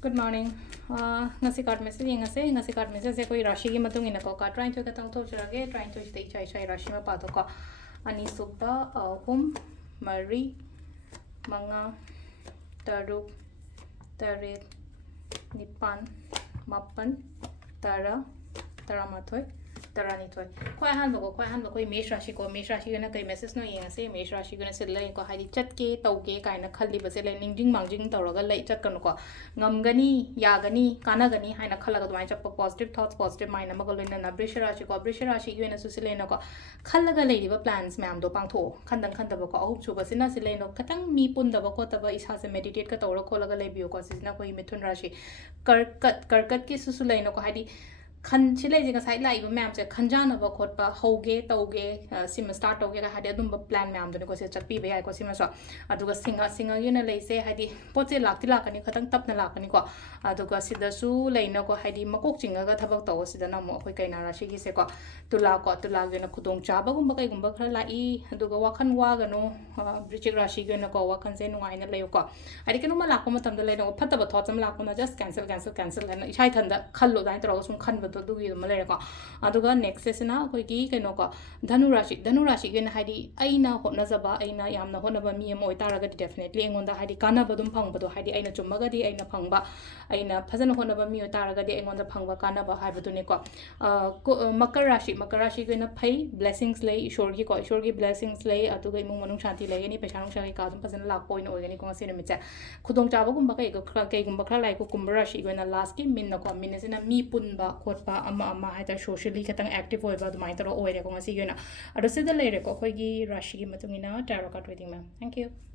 Good morning. Ngasi card message ngasi card message se koi rashi ki matung ina ko ka trying to katang to chirage trying to stay chai rashi ma pa to ko ani sukta hum mari manga taruk taret nipan mapan tara taramathoi taranithoi khoi han ko mesh rashi gana kai message no yeng ase mesh rashi gana sil lai ko haidi chat ke tau ke kaina khalli base lai ningjing mangjing tawraga lai chat kan ko ngamgani yagani kanagani haina khalaga dwai chap positive thoughts positive mind ma ko loina na brisha rashi gena su sil lai na ko khallaga lai riba plans mam do pangtho khandang khandaba ko ahup chu basina sil lai no katang mi pun da ba ko ta ba isa se meditate ka tawra kholaga lai biyo ko sisna ko mithun rashi karkat ki su lai no ko haidi खन सिलाई जगह side live ma'am से खंजानब खोटप होगे तौगे SIM start तौगे हादि अदुम plan ma'am दुने को से चटपी बे को SIM सो अदुगा सिंगा युना लेसे हादि पोचे लाक्ति लाकनी खतंग तपना लाकनी को अदुगा सिदसु लेना को हादि मकोक चिंगा थबक तौ सिदना मो अखोय कैना राशि की से को तुला गेना खुदोंग चाबगुम कैगुम खर लाई अदुगा वाखन वागनो वृश्चिक राशि गेना को वाखन से नुगाइना लेयो को हादि केनुमा लाको मतम द लेना फतब थॉट्स म लाको ना जस्ट कैंसिल लेना इसाई थंदा खल्लो दाइ तरग सुम खन तो दुगी मलेको अदुगा नेक्स्ट सेना कोई की कैनो को धनु राशि गेन हाइदी अइना होनजबा अइना यामना होनबा मी एम ओइ तारगदि डेफिनेटली एंगोंदा हाइदी कानाबा दुम फंगबदो हाइदी अइना चुम्मगदि अइना फंगबा अइना फजन होनबा मी ओइ तारगदि एंगोंदा फंगबा कानाबा हाइबदुनेको मकर राशि गेन फै ब्लेसिंग्स ले ईश्वर की ब्लेसिंग्स ले अदुगा इमुंग मनुंग शांति लेगनी पैसा नुंग का दुम फजन लाको ओइन ओइगनी को ngasi नमिचे खुदोंग चाबगुम कैगुम खरा लाइको कुंभ राशि गेन लास्ट की मिननको मिनसिना मी पुनबा खोटपा अमा हाइता सोशली खतंग एक्टिव होइबा दुमाइ तरो ओइरे को ngasi गेना अदो सिदा लेरे को खोइगी राशि की मतुंगिना tarot card reading ma'am thank you